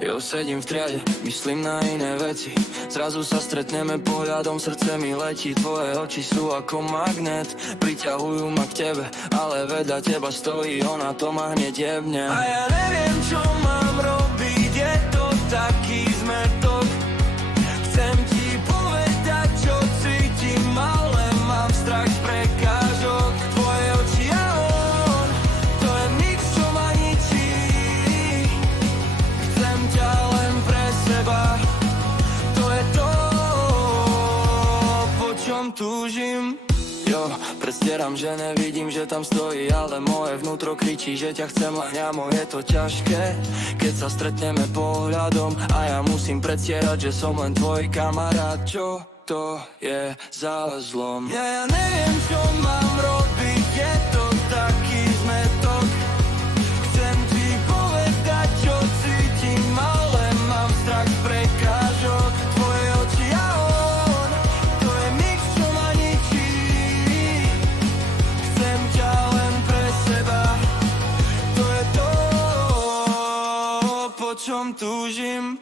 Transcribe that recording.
Jo, sedím v triade, myslím na iné veci. Zrazu sa stretneme pohľadom, srdce mi letí. Tvoje oči sú ako magnet, priťahujú ma k tebe, ale vedľa teba stojí ona, to ma hneď jebne. A ja neviem, čo mám robiť, je to taký zmetok. Chcem ti povedať, čo cítim, ale mám strach z prekážok. Tvoje oči a on, to je mix, čo ma ničí. Chcem ťa len pre seba, to je to, po čom túžim. Jo, predstieram, že nevidím, že tam stojí, ale moje vnútro kričí, že ťa chcem len ja, je to ťažké, keď sa stretneme pohľadom a ja musím predstierať, že som len tvoj kamarát. Čo to je za zlom? Ja neviem, čo mám robiť, je to taký zmetok. Chcem ti povedať, čo cítim, ale mám strach z prekážok. Tvoje oči a on, to je mix, čo ma ničí. Chcem ťa len pre seba, to je to, po čom túžim.